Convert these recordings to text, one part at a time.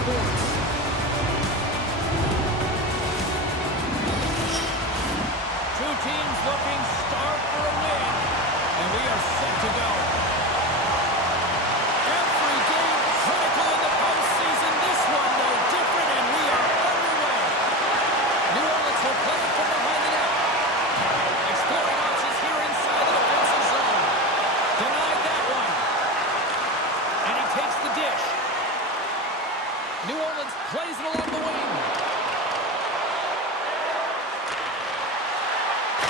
sports. Two teams looking starved for a win, and we are set to go. Every game critical in the postseason. This one, no different, and we are underway. New Orleans will play it from behind the net. Exploring options here inside the defensive zone. Denied that one. And he takes the dish. New Orleans plays it along the wing.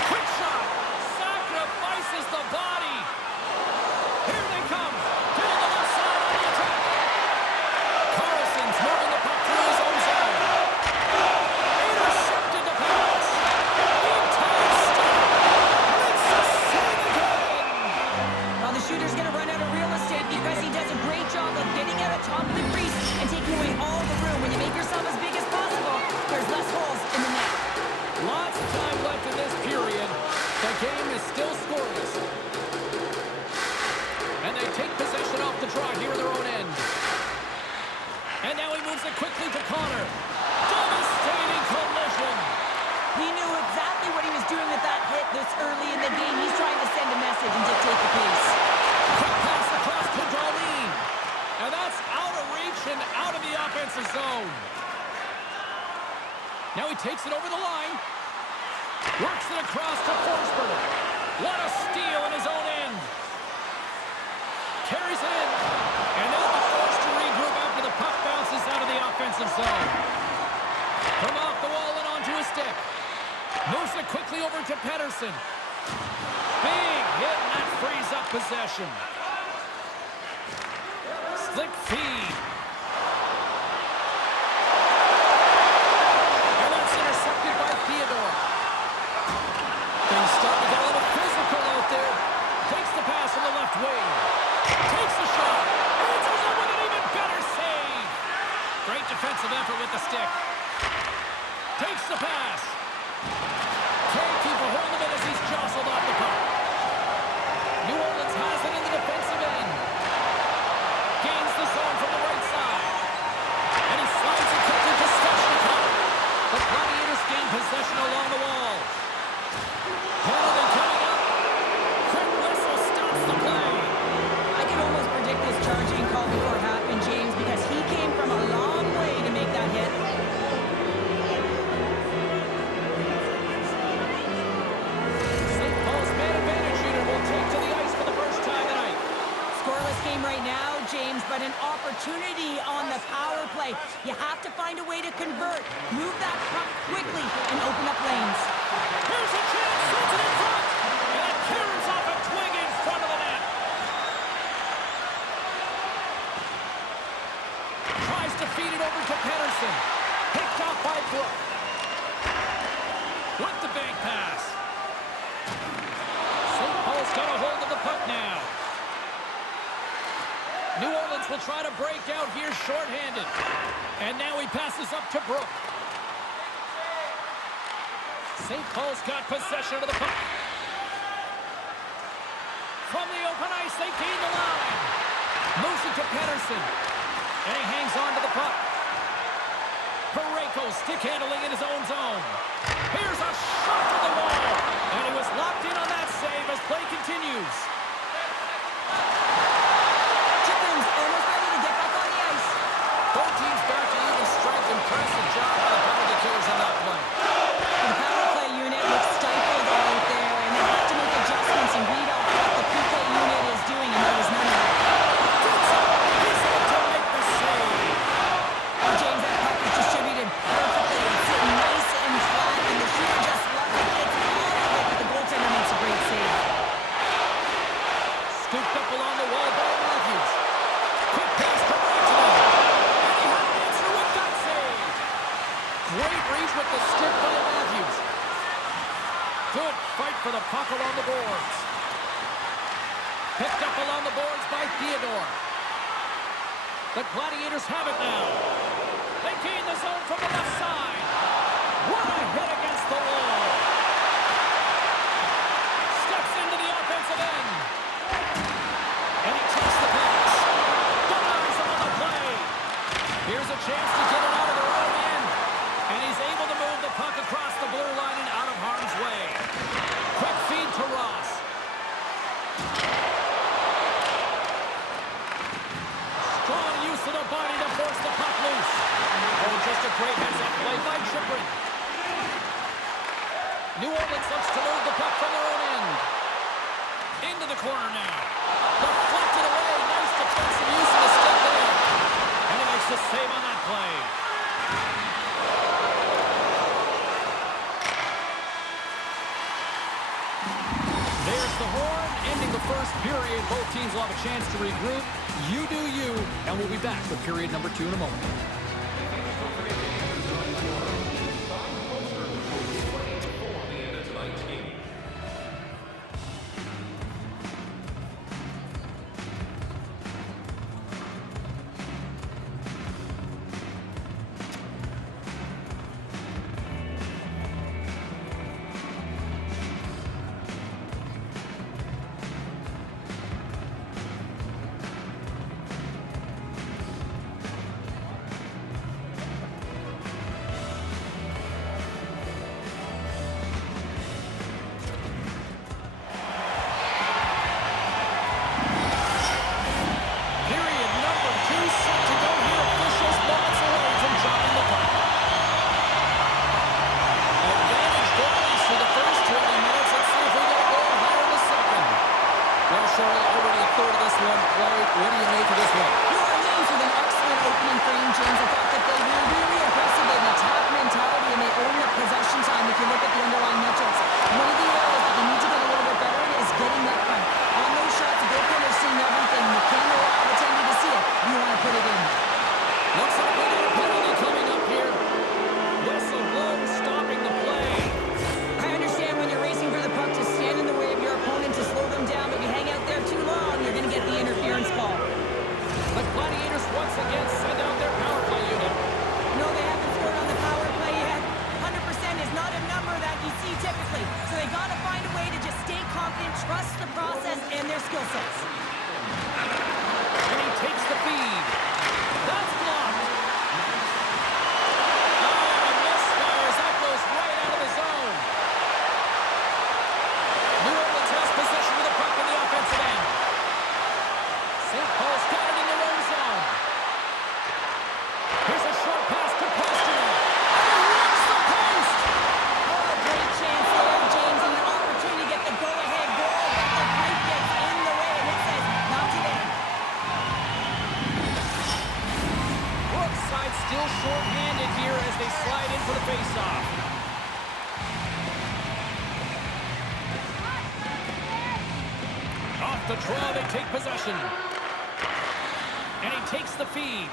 Quick shot. Sacrifices the body. Here they come. To the left side on the attack. Carlson's moving the puck through his own zone. Intercepted the pass. Big time stop. Let's see it again. Well, the shooter's going to run out of real estate because he does a great job of getting out of top of the crease and taking away all the room. When you make yourself as big as possible, there's less holes in the net. Lots of time left in this period. The game is still scoreless. And they take possession off the draw here in their own end. And now he moves it quickly to Connor. Devastating collision. He knew exactly what he was doing with that hit this early in the game. He's trying to send a message and dictate the pace. Quick pass across to Darlene. And that's out of reach and out of the offensive zone. Now he takes it over the line. Works it across to Forsberg. What a steal in his own end. Carries it in. And they'll be forced to regroup after the puck bounces out of the offensive zone. From off the wall and onto his stick. Moves it quickly over to Pettersson. Big hit, and that frees up possession. Slick feed. And that's intercepted by Theodore. Things start to get a little physical out there. Takes the pass from the left wing. Takes the shot. Answers it with an even better save. Great defensive effort with the stick. Takes the pass. Can't keep a hold of it as he's jostled off the puck. New Orleans has it in the defensive end. Gains the zone from the right side. And he slides it quickly to Svechnikov. The Gladiators gain possession along the wall. Penalty coming up. Quick whistle stops the play. I could almost predict this charging call before it happened, James, because he came from a long way to make that hit. St. Paul's man advantage unit will take to the ice for the first time tonight. Scoreless game right now, James, but an opportunity on the power play. You have to find a way to convert. Move that puck quickly and open up lanes. Here's a chance, sends it in front, and it caroms off a twig in front of the net. Tries to feed it over to Pettersson. Picked off by Brook. With the bank pass. St. Paul's got a hold of the puck now. New Orleans will try to break out here shorthanded. And now he passes up to Brook. St. Paul's got possession of the puck. From the open ice, they gain the line. Moves it to Pettersson. And he hangs on to the puck. Parayko stick handling in his own zone. Here's a shot to the wall. And he was locked in on that save as play continues. Chikrin's almost ready to get back on the ice. Both teams back to even strength. Impressive job by the penalty killers on that play. The power play unit looks stifled out there, and they have to make adjustments and read off what the PK unit is doing, and there was none of that. He's able to make the save. Oh, James, that puck is distributed perfectly. It's sitting nice and flat, and the shooter just left it. It's all of it, but the goaltender makes a great save. Scooped up along the wall by Matthews. Quick pass to Rantanen. And he had an answer with that save. Great reach with the stick by Matthews. Good fight for the puck along the boards. Picked up along the boards by Theodore. The Gladiators have it now. They gain the zone from the left side. What a hit against the wall. Steps into the offensive end. And he takes the pass. Denies him on the play. Here's a chance to get it out of their own end. And he's able to move the puck across the blue line and out of harm's way. Quick feed to Ross. Strong use of the body to force the puck loose. Oh, just a great heads-up play by Chiprin. New Orleans looks to move the puck from their own end. Into the corner now. Deflected away. Nice defensive use of the stick there. And he makes the save on that play. There's the horn, ending the first period. Both teams will have a chance to regroup. You do you, and we'll be back with period number 2 in a moment. The draw, they take possession. And he takes the feed.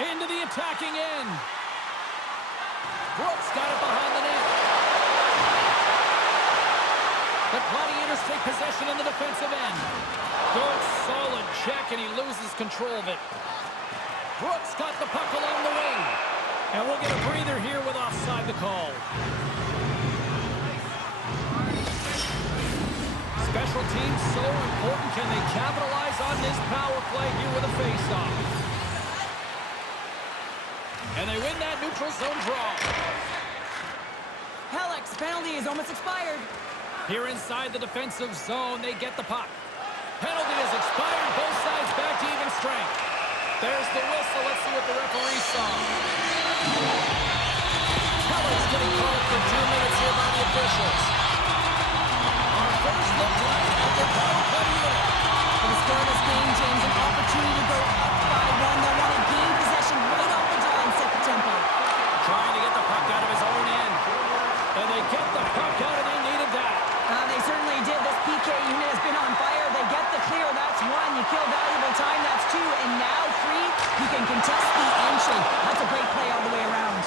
Into the attacking end. Brooks got it behind the net. The Gladiators take possession in the defensive end. Good, solid check, and he loses control of it. Brooks got the puck along the wing. And we'll get a breather here with offside the call. Special teams so important. Can they capitalize on this power play here with a face-off? And they win that neutral zone draw. Helix penalty is almost expired. Here inside the defensive zone, they get the puck. Penalty is expired. Both sides back to even strength. There's the whistle. Let's see what the referee saw. Helix getting called for 2 minutes here by the officials. First look right at the power play unit. For the scoreless game, James, an opportunity to go up by 1. They want to gain possession right off the draw and set the tempo. Trying to get the puck out of his own end. And they get the puck out, and they needed that. They certainly did. This PK unit has been on fire. They get the clear. That's 1. You kill valuable time. That's 2. And now 3. You can contest the entry. That's a great play all the way around.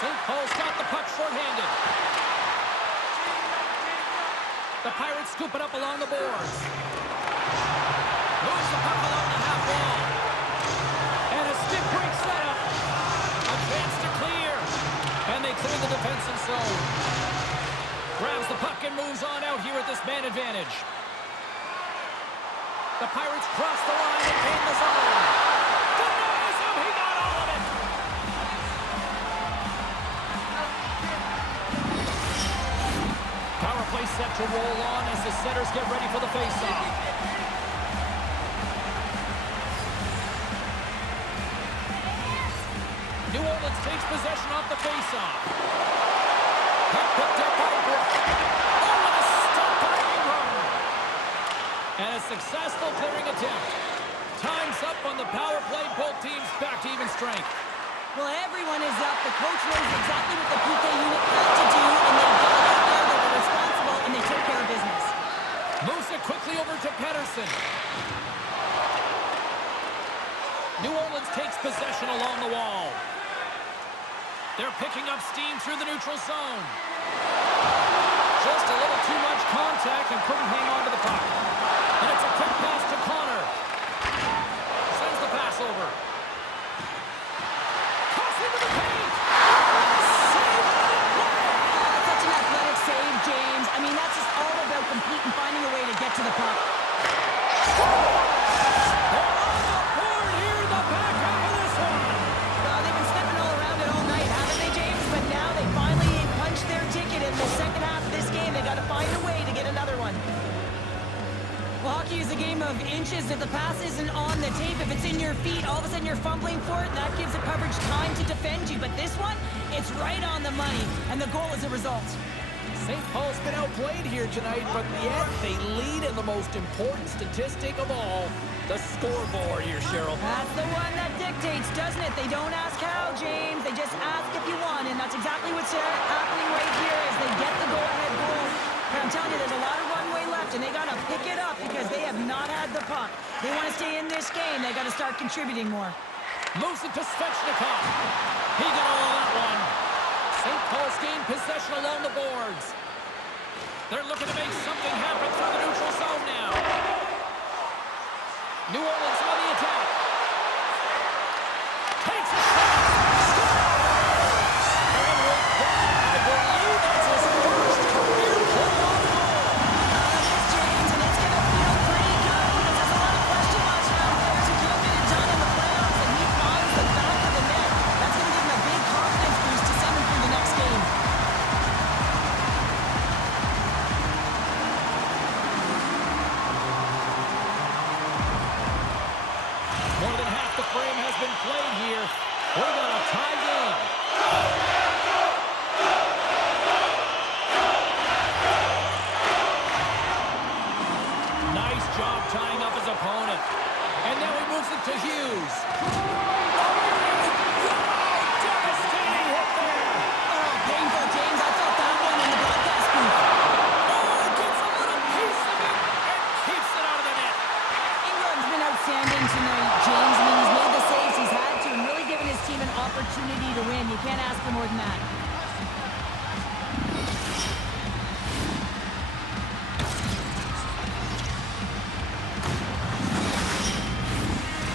St. Paul's got the puck short-handed. The Pirates scoop it up along the boards. Moves the puck along the half wall. And a stick break setup. A chance to clear. And they clear the defensive zone. Grabs the puck and moves on out here at this man advantage. The Pirates cross the line and gain the zone. Denies him. He got all of it. Power play set to roll on as the setters get ready for the faceoff. New Orleans takes possession off the faceoff. Picked up by Brook. Oh, and a stop by Ingram. And a successful clearing attempt. Time's up on the power play. Both teams back to even strength. Well, everyone is up. The coach knows exactly what the PK unit had to do, and they got out there, they were responsible, and they took care of business. Moves it quickly over to Pedersen. New Orleans takes possession along the wall. They're picking up steam through the neutral zone. Just a little too much contact and couldn't hang on to the puck. And it's a quick pass to Connor. Sends the pass over. Toss into the paint. Save on the play. Such an athletic save, James. I mean, that's just all about completing, finding a way to get to the puck. They're on the board here in the back half of this one. They've been sniffing all around it all night, haven't they, James? But now they finally punched their ticket in the second half of this game. They got to find a way to get another one. Well, hockey is a game of inches. If the pass isn't on the tape, if it's in your feet, all of a sudden you're fumbling for it, and that gives the coverage time to defend you. But this one, it's right on the money, and the goal is a result. St. Paul's been outplayed here tonight, but yet they lead in the most important statistic of all, the scoreboard here, Cheryl. That's the one that dictates, doesn't it? They don't ask how, James. They just ask if you want, and that's exactly what's happening right here as they get the go-ahead goal. But I'm telling you, there's a lot of runway left, and they got to pick it up because they have not had the puck. They want to stay in this game. They got to start contributing more. Moves it to Svechnikov. He got all of that one. St. Paul's gained possession along the boards. They're looking to make something happen through the neutral zone now. New Orleans on the attack. Takes a shot. Scores! And with that, I believe that's his first career playoff goal. James, and it's going to feel pretty good because there's a lot of question marks around players who can't get it done in the playoffs, and he finds the back of the net. That's going to give him a big confidence boost to send him through the next game. More than half the frame has been played here. We got a tie game. Nice job tying up his opponent. And now he moves it to Hughes. Devastating hit there. Oh, painful, James. I felt that one in the broadcast booth. Oh, gets a little piece of it and keeps it out of the net. Ingram's been outstanding tonight, James. I mean, he's made the saves he's had to and really given his team an opportunity to win. You can't ask for more than that.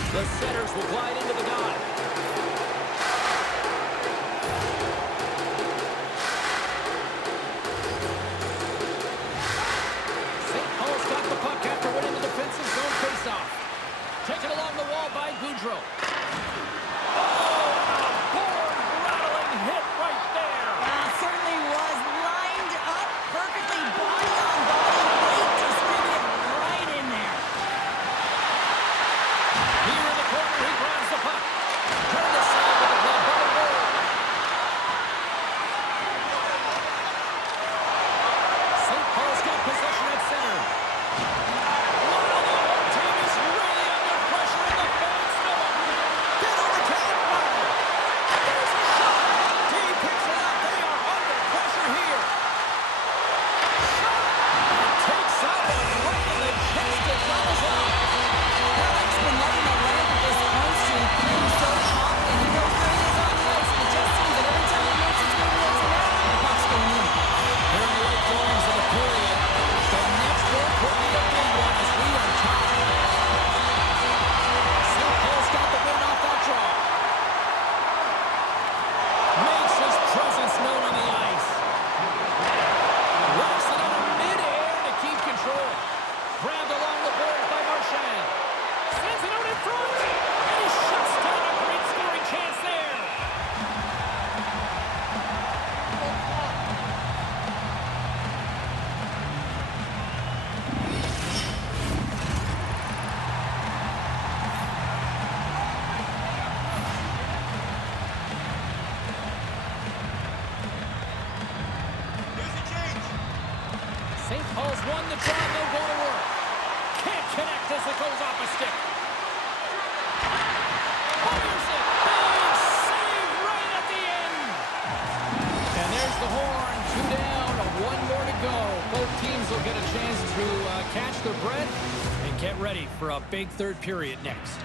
The setters will glide into the dive. St. Paul's got the puck after winning the defensive zone faceoff. Taken along the wall by Goudreau. Oh, a board-rattling hit right there. Certainly was lined up perfectly, body on body, weight distributed right in there. Here in the corner, he grabs the puck. Turned aside with the glove by Ward. St. Paul's got possession at center. Wow, the home team is really under pressure in the face. Get over tape. Calls one the draw, no go to work. Can't connect as it goes off a stick. Fires it. Big save right at the end. And there's the horn. 2 down, 1 more to go. Both teams will get a chance to catch their breath and get ready for a big third period next.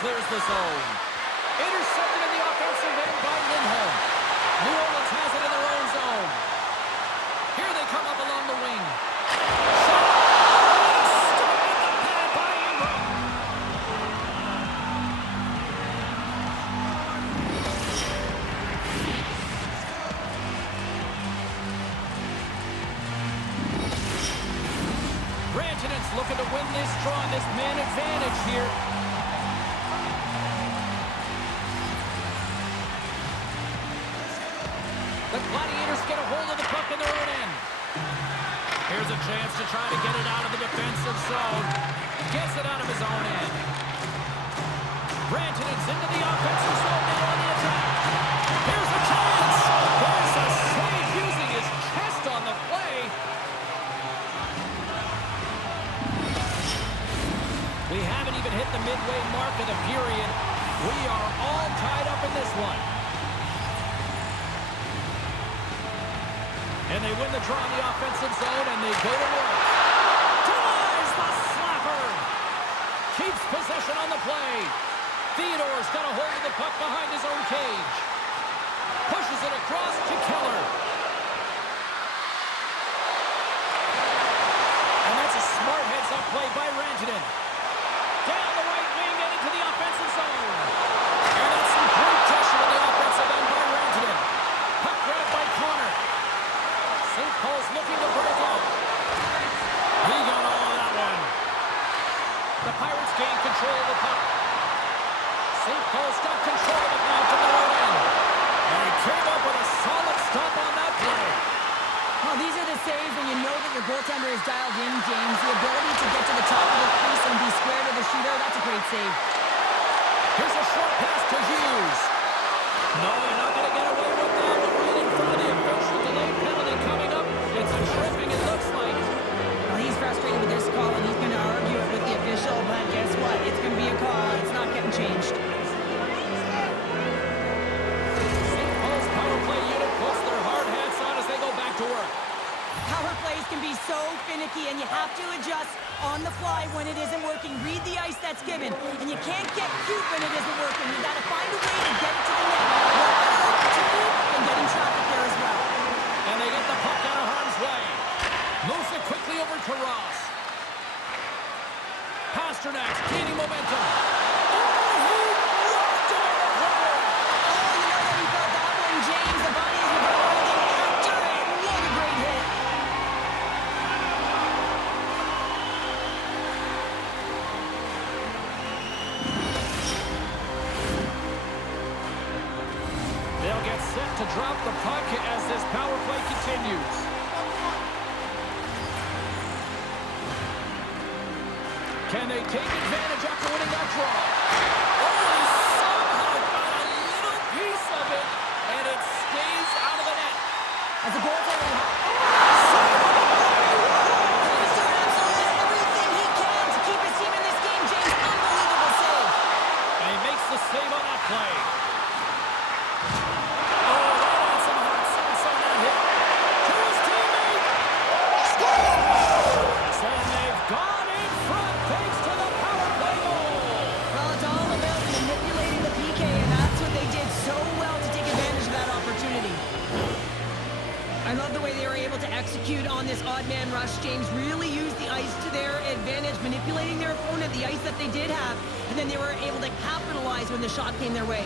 Clears the zone. Intercepted in the offensive end by Lindholm. New Orleans has it in their own zone. Here they come up along the wing. Shot! Stopped in the pad by Ingram. Rantanen's looking to win this draw, this man advantage here. get a hold of the puck in their own end. Here's a chance to try to get it out of the defensive zone. Gets it out of his own end. Rantanen's into the offensive zone now on the attack. Here's a chance. There's a save using his chest on the play. We haven't even hit the midway mark of the period. We are all tied up in this one. And they win the draw in the offensive zone, and they go to work. Denies the slapper. Keeps possession on the play. Theodore's got a hold of the puck behind his own cage. Pushes it across to Keller. And that's a smart heads-up play by Rantanen. Down the right wing and into the offensive zone. And that's some great pressure in the offensive end by Rantanen. Puck grabbed by Connor. St. Paul's looking to break out. He got all of that one. The Pirates gain control of the puck. St. Paul's got control of it now from their own end. And he came up with a solid stop on that play. Well, these are the saves when you know that your goaltender is dialed in, James. The ability to get to the top of the crease and be square to the shooter, that's a great save. Here's a short pass to Hughes. No, you're not going to get away with that one right in front of the official. Delayed penalty coming up. It's a tripping, it looks like. Well, he's frustrated with this call, and he's going to argue it with the official, but guess what? It's going to be a call. It's not getting changed. St. Paul's power play unit puts their hard hats on as they go back to work. Power plays can be so finicky, and you have to adjust on the fly when it isn't working. Read the ice that's given, and you can't get cute when it isn't working. You got to find a way to get it to the net. What better opportunity than getting traffic there as well? And they get the puck out of harm's way. Moves it quickly over to Ross. Pasternak's gaining momentum. Oh, he rocked him on the play. Oh, you know what? He felt that one, James. The body is revolving after it. What a great hit. They'll get set to drop the puck as this power play continues. Can they take advantage after winning that draw? Oh, he somehow got a little piece of it, and it stays out of the net. As a goaltender, he's doing absolutely everything he can to keep his team in this game, James. Unbelievable save. And he makes the save on that play. Oh, that had some hot sauce on that hit. To his teammate. Scores! And they've gone in front thanks to the power play goal. Well, it's all about manipulating the PK, and that's what they did so well to take advantage of that opportunity. I love the way they were able to execute on this odd man rush. James really used the ice to their advantage, manipulating their opponent, the ice that they did have, and then they were able to capitalize when the shot came their way.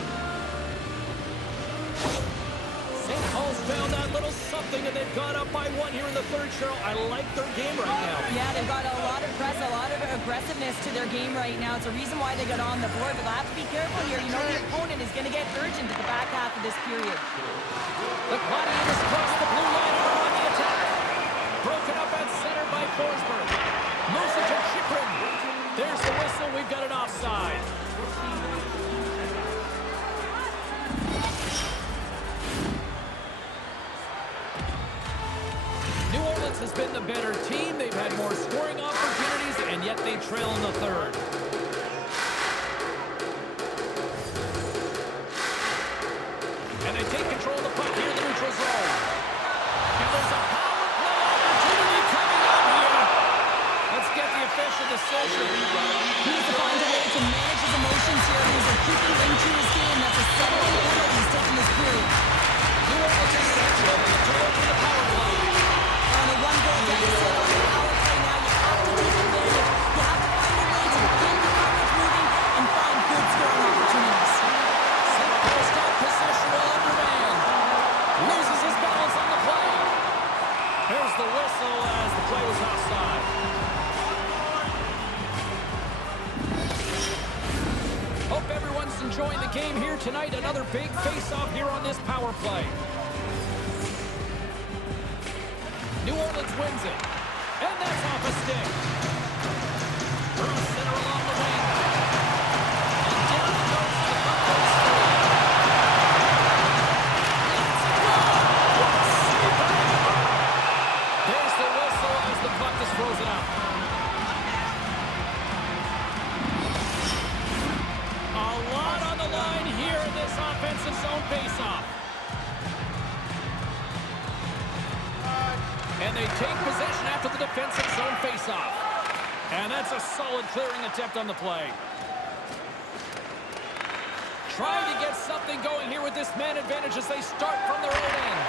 St. Paul's found that little something, and they've gone up by one here in the third, Cheryl. I like their game right now. Yeah, they've got a lot of press, a lot of aggressiveness to their game right now. It's a reason why they got on the board, but they'll have to be careful here. You know the opponent is going to get urgent at the back half of this period. The Gladiators cross the blue line and are on the attack. Broken up at center by Forsberg. Moves it to Chychrun. There's the whistle. We've got an offside. New Orleans has been the better team. They've had more scoring opportunities, and yet they trail in the third. And they take control of the puck here in the neutral zone. And there's a power play opportunity coming up here. Let's get the official decision. He needs to find a way to manage his emotions here. He's keeping into his game. That's a 7 penalty he's taking this period. New Orleans is set to open the power play. On a one-goal deficit on the power play now, you have to take advantage. You have to find a way to get the coverage moving and find good scoring opportunities. St. Paul's got possession while undermanned. Loses his balance on the play. Here's the whistle as the play was offside. Hope everyone's enjoying the game here tonight. Another big face-off here on this power play. New Orleans wins it. And that's off a stick. Through center along the wing. And down it goes to the puck goes free. Let's go! What a save by the puck! There's the whistle as the puck is frozen up. A lot on the line here in this offensive zone faceoff. And they take possession after the defensive zone faceoff. And that's a solid clearing attempt on the play. Trying to get something going here with this man advantage as they start from their own end.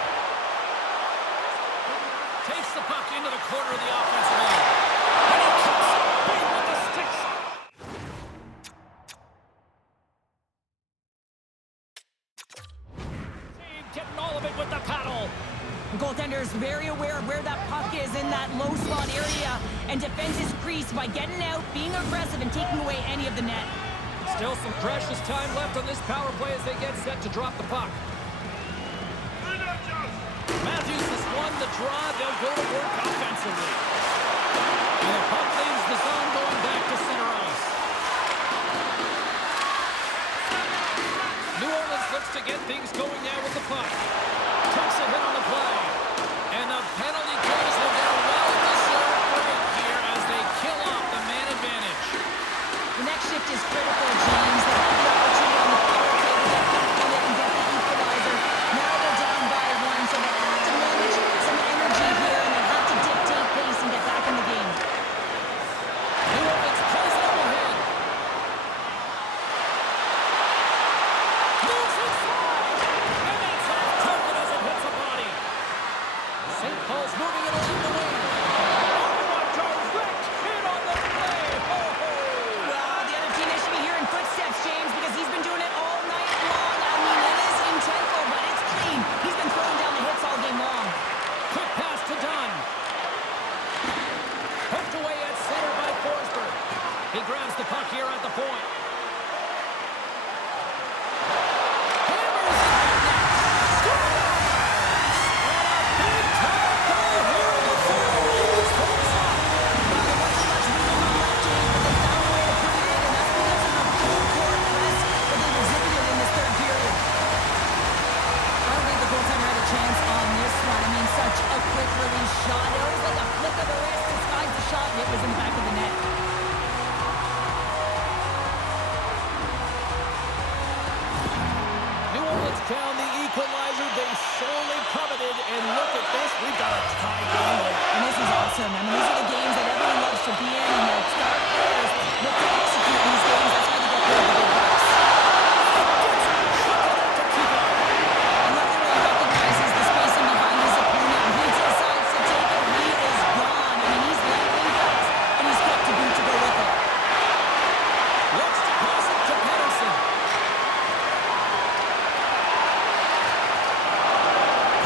Takes the puck into the corner of the offensive end. And he cuts it big with the sticks. Getting all of it with the paddle. The goaltender is very aware of where that puck is in that low slot area and defends his crease by getting out, being aggressive, and taking away any of the net. Still some precious time left on this power play as they get set to drop the puck. Matthews has won the draw. They'll go to work offensively. And the puck leaves the zone going back to center ice. New Orleans looks to get things going now with the puck. Takes a hit on the play. And the penalty goes with their well-deserved break here as they kill off the man advantage. The next shift is critical, James. They have the opportunity on the power play to get back on it and get the equalizer. Now they're down by one, so they have to manage some energy here, and they have to dictate pace and get back in the game. New Orleans pulls it up ahead. Moves inside. And that's off target as it hits a body. St. Paul's moving it along the wing. Oh, a direct hit on the play. Ho, ho. Well, the other team, they should be hearing footsteps, James, because he's been doing it all night long. I mean, it is intentful, but it's clean. He's been throwing down the hits all game long. Quick pass to Dunn. Hooked away at center by Forsberg. He grabs the puck here at the point. Hammers it in net. Scores! And a big-time goal here in the third. Rangers pulls up. Well, there wasn't much movement on that, James, but they found a way to put it in, and that's because of the full-court press that they've exhibited in this third period. I don't think the goaltender had a chance on this one. I mean, such a quick release shot. It was like a flick of the wrist disguised the shot, and it was in the back of the net. New Orleans found the equalizer they sorely coveted, and look at this. We've got a tie game late. And this is awesome. I mean, these are the games that everyone loves to be in, and the star players look to execute these games. That's why they get paid the big bucks. And look at where he recognizes the spacing behind his opponent, and he decides to take it. He is gone. I mean, he's lightning fast, and he's quick to boot to go with it. Looks to pass it to Pettersson.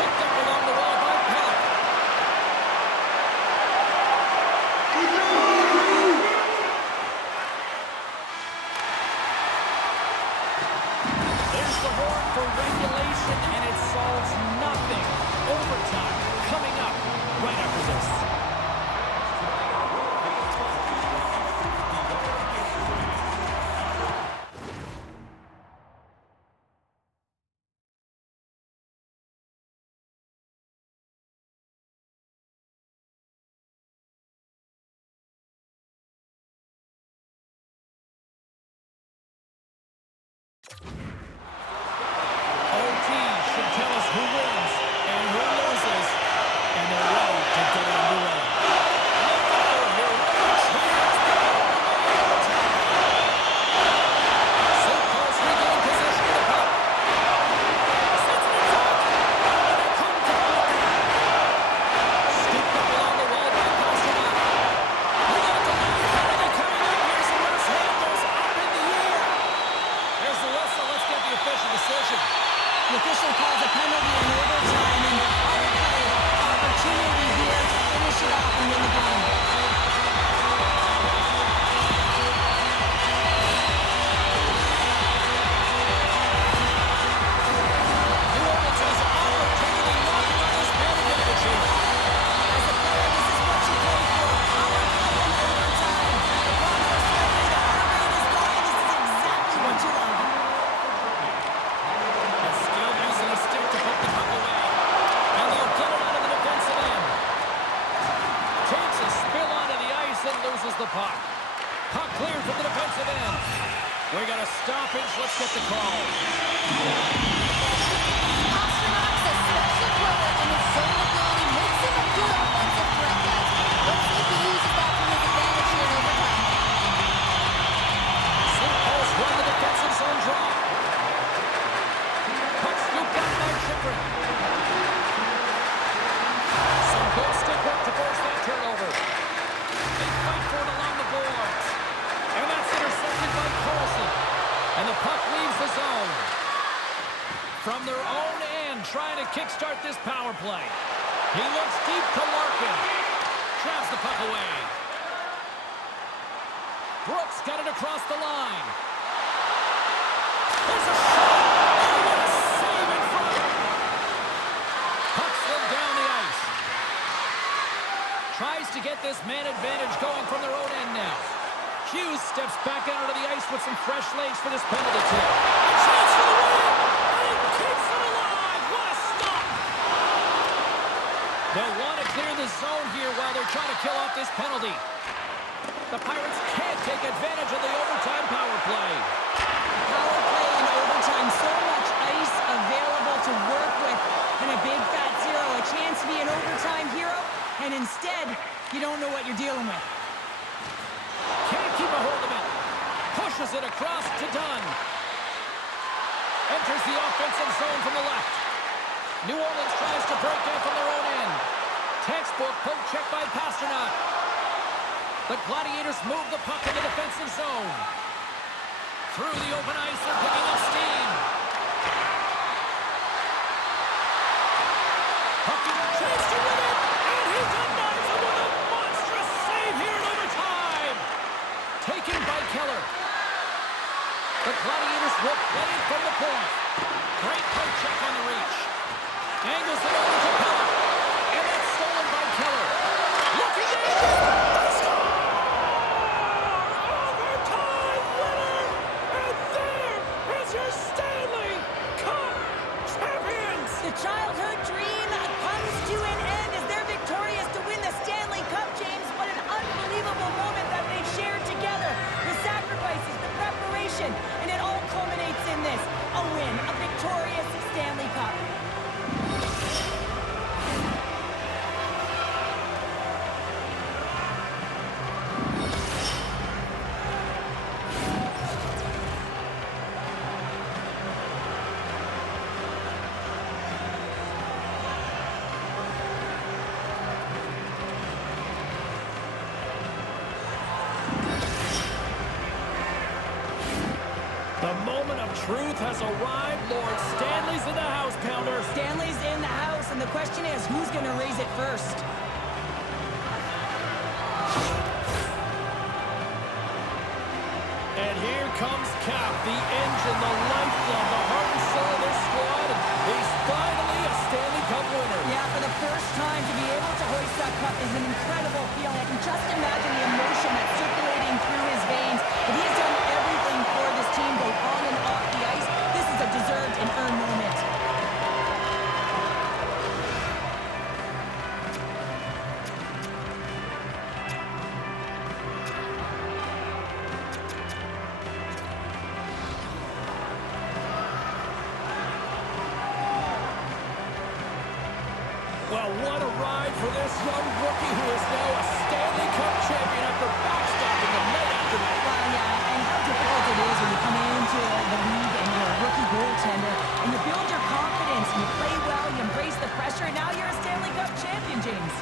Picked up along the wall by Pellick. There's the horn for regulation, and it solves nothing. Overtime coming up right after this. OT should tell us who wins and who loses, and they're ready to get underway. loses the puck. Puck cleared from the defensive end. We got a stoppage. Let's get the call. Pasternak's a special player, and his zone ability makes him a good offensive threat, guys. Let's see if he uses that to his advantage here in overtime. St. Paul's won the defensive zone draw. Puck scooped out by Chychrun. Some good stick work to force that turnover. They fight for it along the boards. And that's intercepted by Carlson. And the puck leaves the zone. From their own end, trying to kickstart this power play. He looks deep to Larkin. Traps the puck away. Brooks got it across the line. There's a shot. Oh, what a save in front. Puck slid down the ice. Tries to get this man advantage going from their own end now. Hughes steps back out onto the ice with some fresh legs for this penalty kill. A chance for the win! And he keeps it alive! What a stop! They'll want to clear the zone here while they're trying to kill off this penalty. The Pirates can't take advantage of the overtime power play. Power play in overtime, so much ice available to work with. And a big fat zero, a chance to be an overtime hero, and instead, you don't know what you're dealing with. Can't keep a hold of it. Pushes it across to Dunn. Enters the offensive zone from the left. New Orleans tries to break out from their own end. Textbook poke check by Pasternak. The Gladiators move the puck in the defensive zone. Through the open ice, they're picking up steam. Puck in a chance to win it, and he denies it with a monstrous save here in overtime. Taken by Keller. The Gladiators will play it from the point. Great poke check on the reach. Angles it over to Keller. And that's stolen by Keller. Looking in. Overtime winner. And there is your Stanley Cup champions. The childhood dream comes to an end as they're victorious to win the Stanley Cup, James. What an unbelievable moment that they've shared together. The sacrifices, the preparation, and it all culminates in this. A win, a victorious Stanley Cup. The moment of truth has arrived. Lord Stanley's in the house, Pounder. Stanley's in the house, and the question is, who's going to raise it first? And here comes Cap, the engine, the lifeblood, the heart and soul of this squad. He's finally a Stanley Cup winner. Yeah, for the first time to be able to hoist that cup is an incredible feeling. I can just imagine the emotion that's circulating through his veins. But he has done everything for this team, both on and off the ice. This is a deserved and earned moment. Well, what a ride for this young rookie who is now a Stanley Cup champion after backstopping the night after night. Well, yeah, and how difficult it is when you come into the league and you're a rookie goaltender, and you build your confidence, and you play well, you embrace the pressure, and now you're a Stanley Cup champion, James.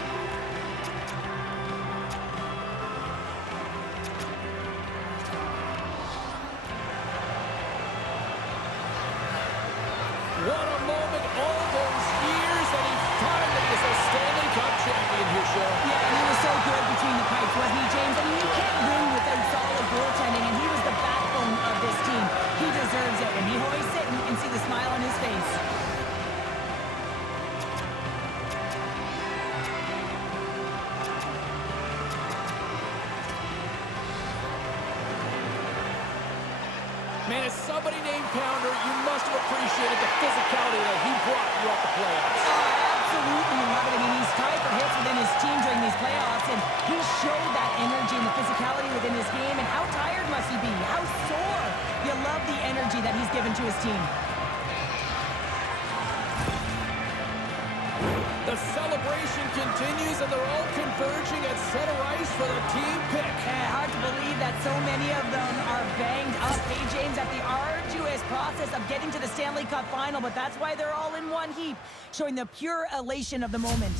What a moment all those years, and he finally is a Stanley Cup champion here, Sean. Yeah, and he was so good between the pipes, wasn't he, James? I mean, you can't win without solid goaltending, and he was the backbone of this team. He deserves it. When he hoists it, you can see the smile on his face. Man, as somebody named Pounder, you must have appreciated the physicality that he brought throughout the playoffs. Absolutely love it. I mean, he's tied for hits within his team during these playoffs, and he showed that energy and the energy that he's given to his team. The celebration continues, and they're all converging at center ice for the team pick. Hard to believe that so many of them are banged up. Hey, James, at the arduous process of getting to the Stanley Cup final, but that's why they're all in one heap, showing the pure elation of the moment.